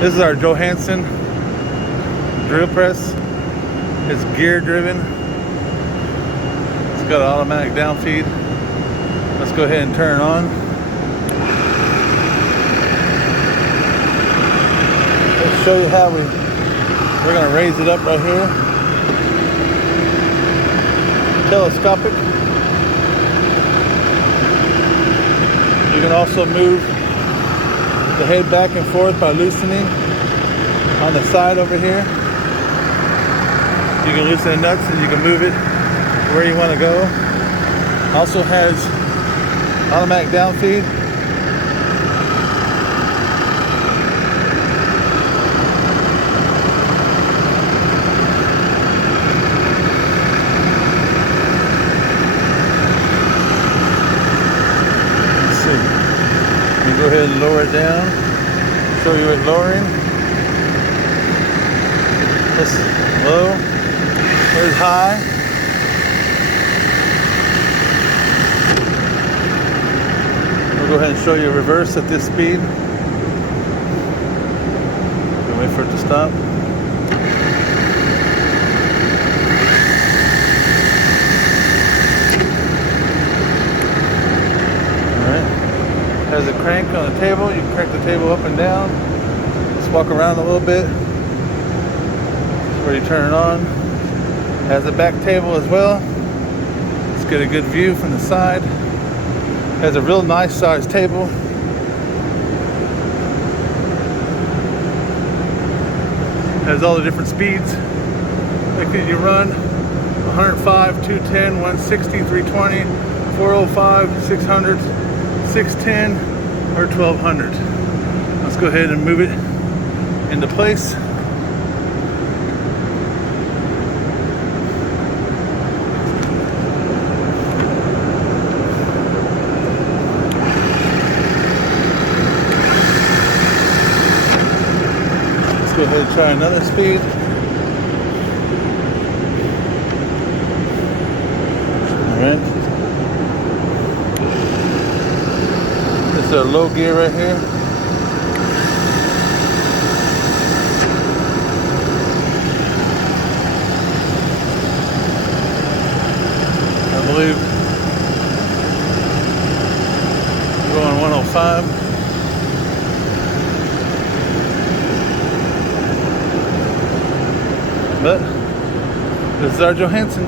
This is our Johansson drill press. It's gear driven. It's got an automatic down feed. Let's go ahead and turn it on. Let's show you how we're gonna raise it up right here. Telescopic. You can also move the head back and forth by loosening on the side over here. You can loosen the nuts and you can move it where you want to go. Also has automatic down feed. Go ahead and lower it down. Show you it lowering. This low. There's high. We'll go ahead and show you reverse at this speed. We'll wait for it to stop. Has a crank on the table. You can crank the table up and down. Let's walk around a little bit. That's where you turn it on. Has a back table as well. Let's get a good view from the side. Has a real nice sized table. Has all the different speeds. Like you run 105, 210, 160, 320, 405, 600. 610 or 1200. Let's go ahead and move it into place. Let's go ahead and try another speed. All right. This is a low gear right here. I believe we're going 105. But this is our Johansson.